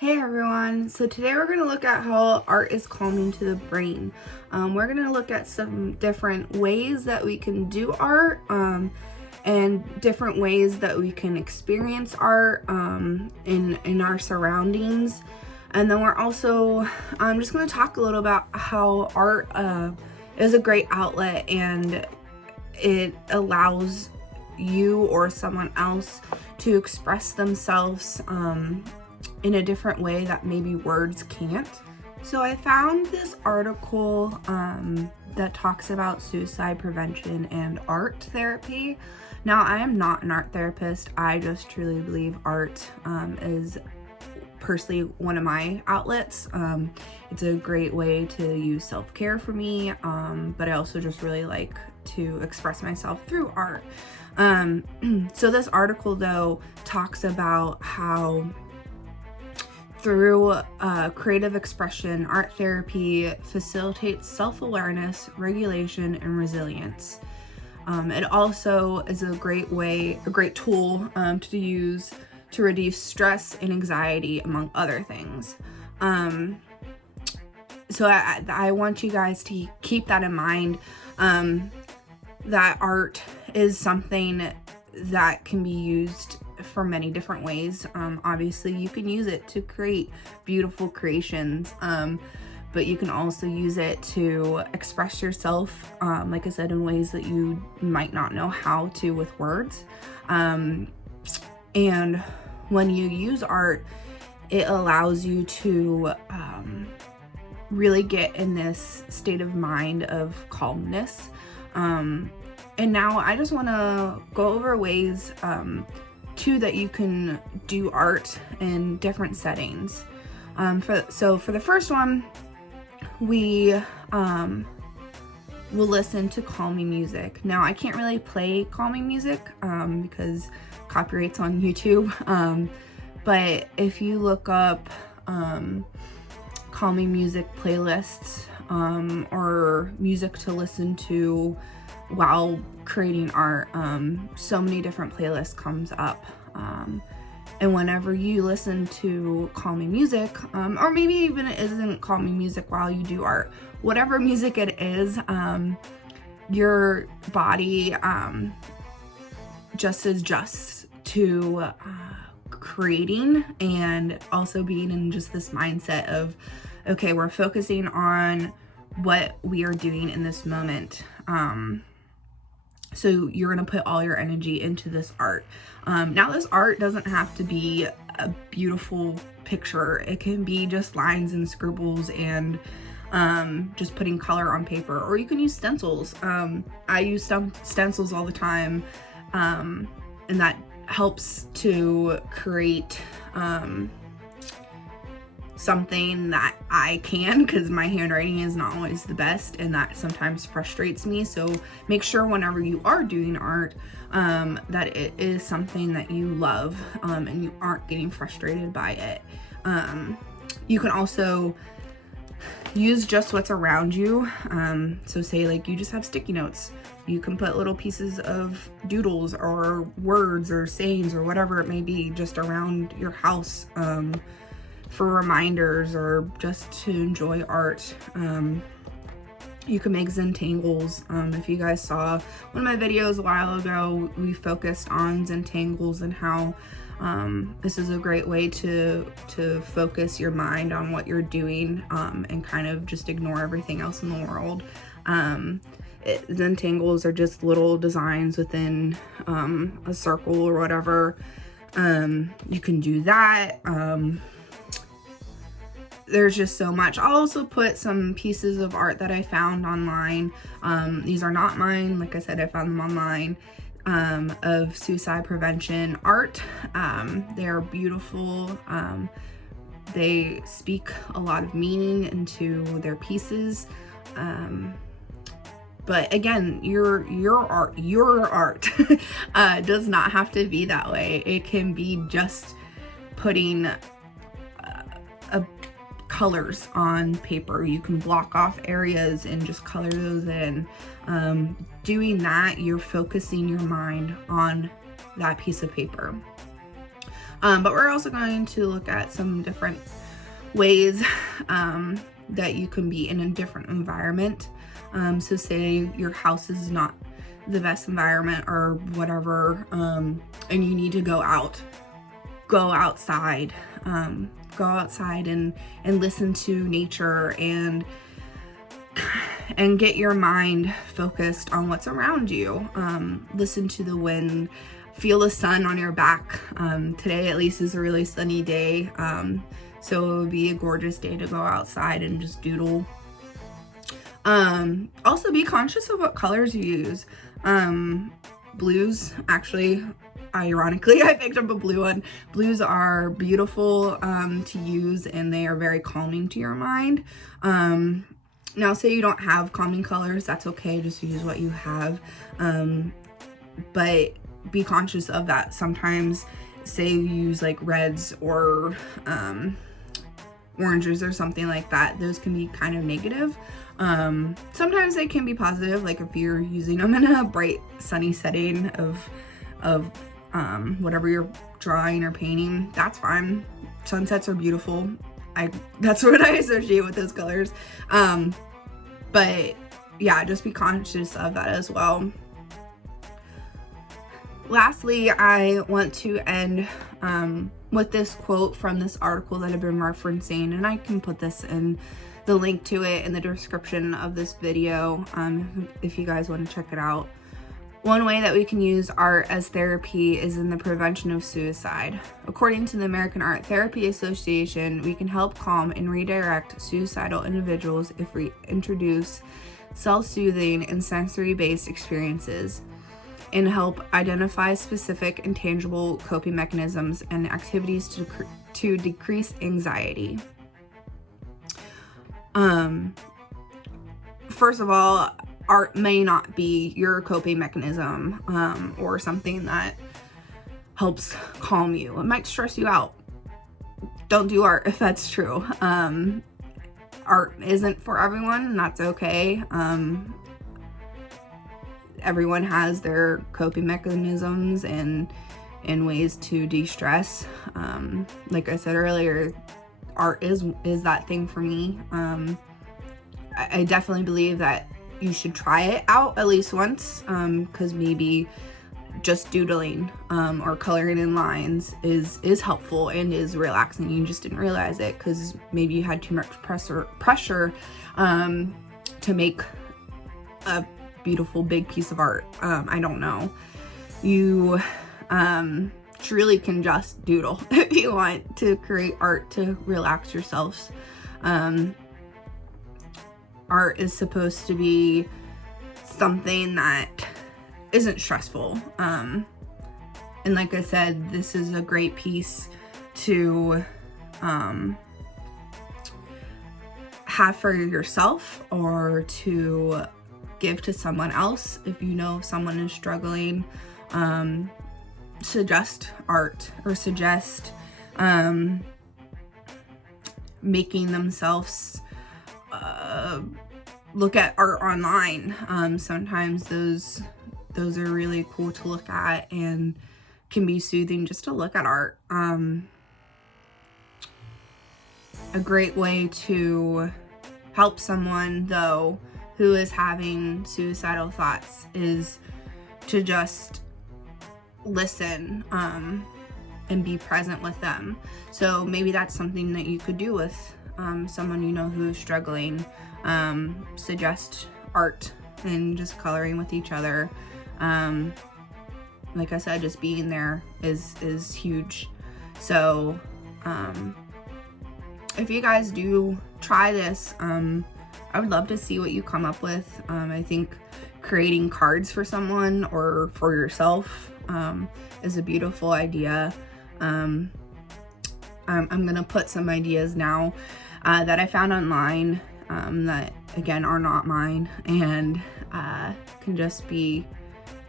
Hey everyone, so today we're going to look at how art is calming to the brain. We're going to look at some different ways that we can do art and different ways that we can experience art in our surroundings. And then we're also just going to talk a little about how art is a great outlet and it allows you or someone else to express themselves in a different way that maybe words can't. So I found this article that talks about suicide prevention and art therapy. Now, I am not an art therapist. I just truly believe art is personally one of my outlets. It's a great way to use self-care for me, but I also just really like to express myself through art. So this article though talks about how through creative expression, art therapy facilitates self-awareness, regulation, and resilience. It also is a great tool to use to reduce stress and anxiety, among other things. So I want you guys to keep that in mind, that art is something that can be used for many different ways. Obviously you can use it to create beautiful creations, but you can also use it to express yourself, like I said, in ways that you might not know how to with words. And when you use art, it allows you to really get in this state of mind of calmness. And now I just want to go over ways too that you can do art in different settings. So for the first one, we will listen to calming music. Now I can't really play calming music because copyright's on YouTube, but if you look up calming music playlists or music to listen to while creating art, so many different playlists comes up, and whenever you listen to calming music, or maybe even it isn't calming music while you do art, whatever music it is, your body just adjusts to creating and also being in just this mindset of, okay, we're focusing on what we are doing in this moment. So you're gonna put all your energy into this art. Now this art doesn't have to be a beautiful picture. It can be just lines and scribbles and just putting color on paper, or you can use stencils. I use some stencils all the time, and that helps to create something that I can, because my handwriting is not always the best and that sometimes frustrates me. So make sure whenever you are doing art that it is something that you love and you aren't getting frustrated by it. You can also use just what's around you. So say like you just have sticky notes, you can put little pieces of doodles or words or sayings or whatever it may be just around your house for reminders or just to enjoy art. You can make Zentangles. If you guys saw one of my videos a while ago, we focused on Zentangles and how this is a great way to focus your mind on what you're doing and kind of just ignore everything else in the world. Zentangles are just little designs within a circle or whatever. You can do that. There's just so much. I'll also put some pieces of art that I found online. These are not mine. Like I said, I found them online, of suicide prevention art. They are beautiful. They speak a lot of meaning into their pieces. But again, your art does not have to be that way. It can be just putting colors on paper. You can block off areas and just color those in. Doing that, you're focusing your mind on that piece of paper. But we're also going to look at some different ways that you can be in a different environment. So say your house is not the best environment or whatever, and you need to go outside and listen to nature and get your mind focused on what's around you. Listen to the wind, feel the sun on your back. Today at least is a really sunny day, so it would be a gorgeous day to go outside and just doodle. Also be conscious of what colors you use. Blues, actually, ironically, I picked up a blue one. Blues are beautiful to use, and they are very calming to your mind. Now, say you don't have calming colors, that's okay, just use what you have. But be conscious of that. Sometimes, say you use like reds or oranges or something like that, those can be kind of negative. Sometimes they can be positive, like if you're using them in a bright sunny setting of whatever you're drawing or painting, that's fine. Sunsets are beautiful. That's what I associate with those colors. But yeah, just be conscious of that as well. Lastly, I want to end with this quote from this article that I've been referencing, and I can put this in the link to it in the description of this video if you guys want to check it out. One way that we can use art as therapy is in the prevention of suicide. According to the American Art Therapy Association, we can help calm and redirect suicidal individuals if we introduce self-soothing and sensory-based experiences and help identify specific and tangible coping mechanisms and activities to decrease anxiety. First of all, art may not be your coping mechanism or something that helps calm you. It might stress you out. Don't do art if that's true. Art isn't for everyone, and that's okay. Everyone has their coping mechanisms and ways to de-stress. Like I said earlier, art is that thing for me. I definitely believe that you should try it out at least once, because maybe just doodling or coloring in lines is helpful and is relaxing. You just didn't realize it because maybe you had too much pressure to make a beautiful big piece of art. I don't know. You truly can just doodle if you want to create art to relax yourselves. Art is supposed to be something that isn't stressful. And like I said, this is a great piece to have for yourself or to give to someone else. If you know someone is struggling, suggest art or suggest making themselves look at art online. Sometimes those are really cool to look at and can be soothing just to look at art. A great way to help someone though who is having suicidal thoughts is to just listen and be present with them. So maybe that's something that you could do with someone you know who is struggling. Suggest art and just coloring with each other. Like I said, just being there is huge. So if you guys do try this, I would love to see what you come up with. I think creating cards for someone or for yourself is a beautiful idea. I'm gonna put some ideas now that I found online that again are not mine and can just be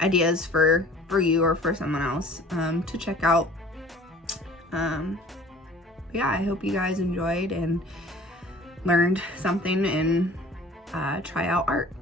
ideas for you or for someone else to check out. Yeah, I hope you guys enjoyed and learned something and try out art.